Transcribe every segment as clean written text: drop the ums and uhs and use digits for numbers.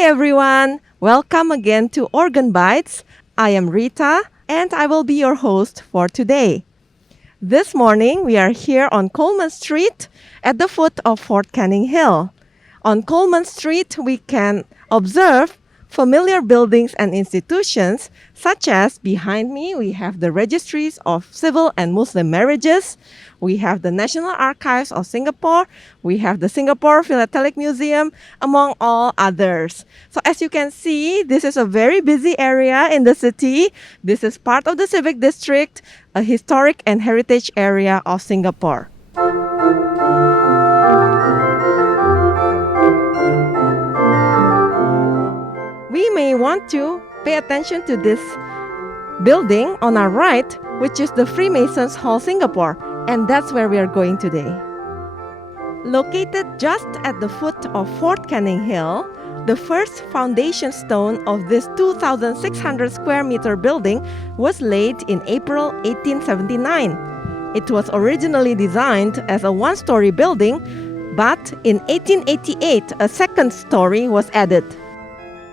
Hi everyone! Welcome again to Organ Bites. I am Rita and I will be your host for today. This morning we are here on Coleman Street at the foot of Fort Canning Hill. On Coleman Street we can observe familiar buildings and institutions such as behind me we have the registries of civil and Muslim marriages. We have the National Archives of Singapore. We have the Singapore Philatelic Museum, among all others. So as you can see, this is a very busy area in the city. This is part of the Civic District, a historic and heritage area of Singapore. We may want to pay attention to this building on our right, which is the Freemasons Hall, Singapore. And that's where we are going today. Located just at the foot of Fort Canning Hill, the first foundation stone of this 2,600 square meter building was laid in April 1879. It was originally designed as a one-story building, but in 1888, a second story was added.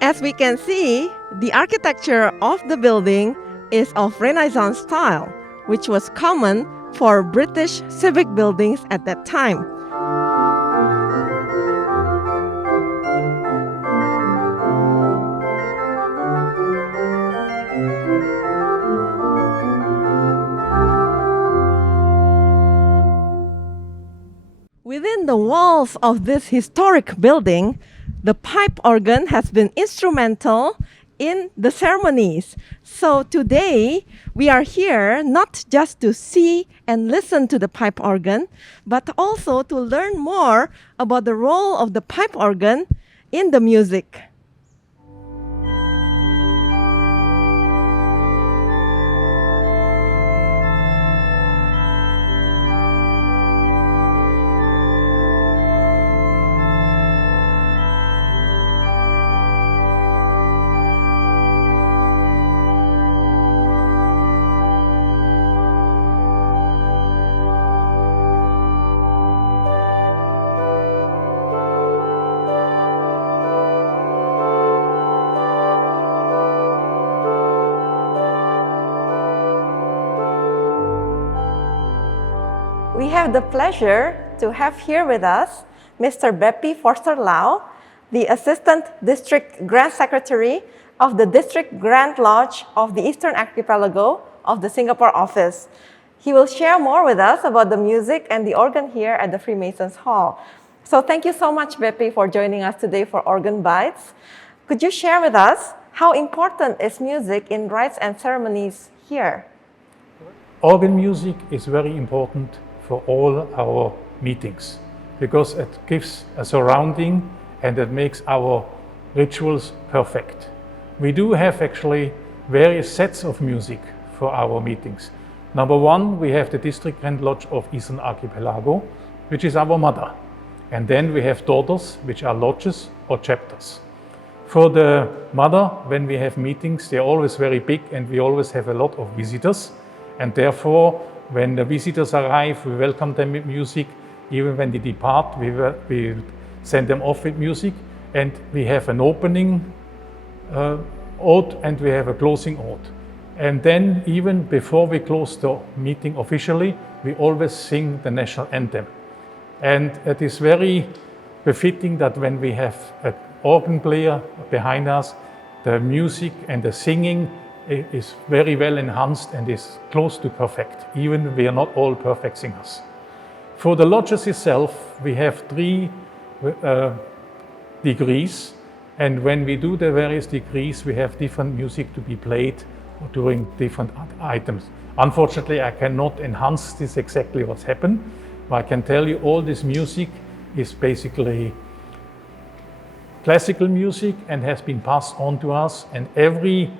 As we can see, the architecture of the building is of Renaissance style, which was common for British civic buildings at that time. Within the walls of this historic building, the pipe organ has been instrumental in the ceremonies. So today, we are here not just to see and listen to the pipe organ, but also to learn more about the role of the pipe organ in the music. We have the pleasure to have here with us Mr. Bepi Forster Lau, the Assistant District Grand Secretary of the District Grand Lodge of the Eastern Archipelago of the Singapore office. He will share more with us about the music and the organ here at the Freemasons Hall. So thank you so much, Bepi, for joining us today for Organ Bites. Could you share with us how important is music in rites and ceremonies here? Organ music is very important for all our meetings because it gives a surrounding and it makes our rituals perfect. We do have actually various sets of music for our meetings. Number one, we have the District Grand Lodge of Eastern Archipelago, which is our mother. And then we have daughters, which are lodges or chapters. For the mother, when we have meetings, they're always very big and we always have a lot of visitors. And therefore, when the visitors arrive, we welcome them with music. Even when they depart, we send them off with music. And we have an opening ode and we have a closing ode. And then even before we close the meeting officially, we always sing the national anthem. And it is very befitting that when we have an organ player behind us, the music and the singing is very well enhanced and is close to perfect, even we are not all perfect singers. For the lodges itself, we have 3 degrees, and when we do the various degrees, we have different music to be played during different items. Unfortunately, I cannot enhance this exactly what's happened, but I can tell you all this music is basically classical music and has been passed on to us, and every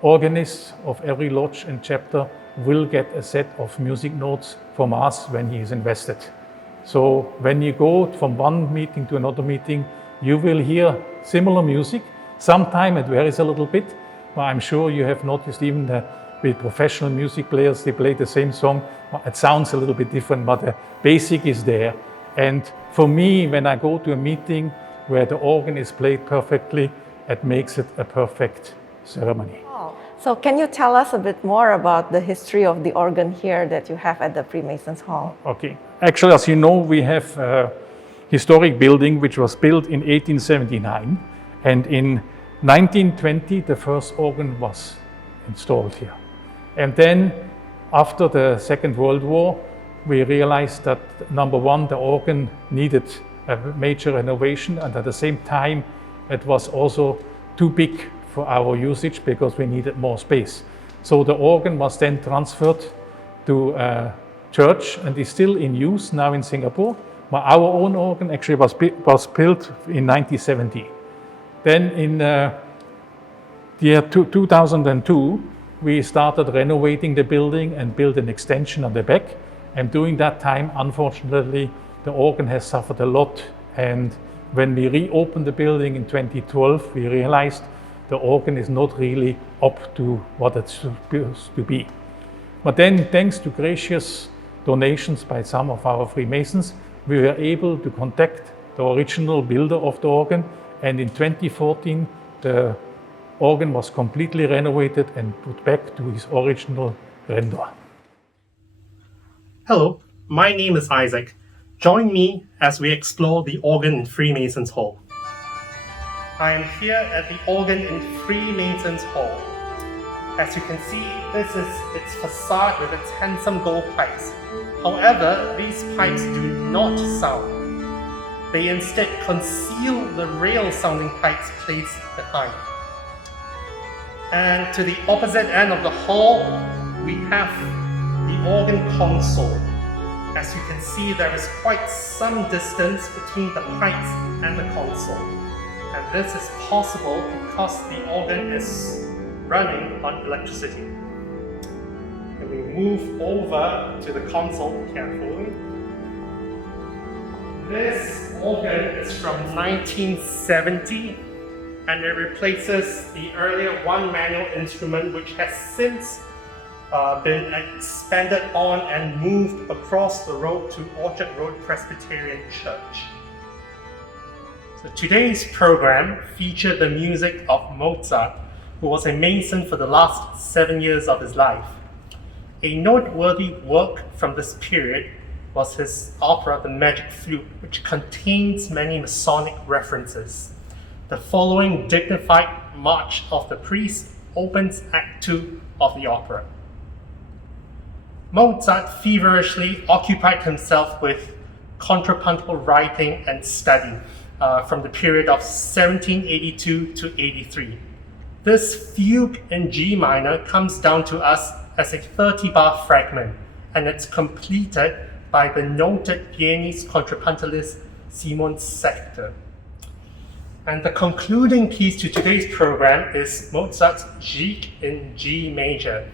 organist of every lodge and chapter will get a set of music notes from us when he is invested. So when you go from one meeting to another meeting, you will hear similar music. Sometimes it varies a little bit, but I'm sure you have noticed even that with professional music players, they play the same song. It sounds a little bit different, but the basic is there. And for me, when I go to a meeting, where the organ is played perfectly and makes it a perfect ceremony. So can you tell us a bit more about the history of the organ here that you have at the Freemasons Hall? Okay. Actually, as you know, we have a historic building which was built in 1879, and in 1920 the first organ was installed here. And then after the Second World War, we realized that, number one, the organ needed a major renovation, and at the same time it was also too big for our usage because we needed more space. So the organ was then transferred to a church and is still in use now in Singapore. But our own organ actually was built in 1970. Then in the year 2002, we started renovating the building and built an extension on the back. And during that time, unfortunately, the organ has suffered a lot. And when we reopened the building in 2012, we realized the organ is not really up to what it's supposed to be. But then, thanks to gracious donations by some of our Freemasons, we were able to contact the original builder of the organ, and in 2014 the organ was completely renovated and put back to his original grandeur. Hello, my name is Isaac. Join me as we explore the organ in Freemasons Hall. I am here at the organ in Freemasons Hall. As you can see, this is its facade with its handsome gold pipes. However, these pipes do not sound. They instead conceal the real sounding pipes placed behind. And to the opposite end of the hall, we have the organ console. As you can see, there is quite some distance between the pipes and the console. And this is possible because the organ is running on electricity. And we move over to the console carefully. This organ is from 1970, and it replaces the earlier one manual instrument which has since been expanded on and moved across the road to Orchard Road Presbyterian Church. So today's program featured the music of Mozart, who was a Mason for the last 7 years of his life. A noteworthy work from this period was his opera, The Magic Flute, which contains many Masonic references. The following dignified March of the Priest opens Act 2 of the opera. Mozart feverishly occupied himself with contrapuntal writing and study from the period of 1782 to 83. This fugue in G minor comes down to us as a 30-bar fragment, and it's completed by the noted pianist contrapuntalist Simon Sechter. And the concluding piece to today's program is Mozart's Gigue in G major,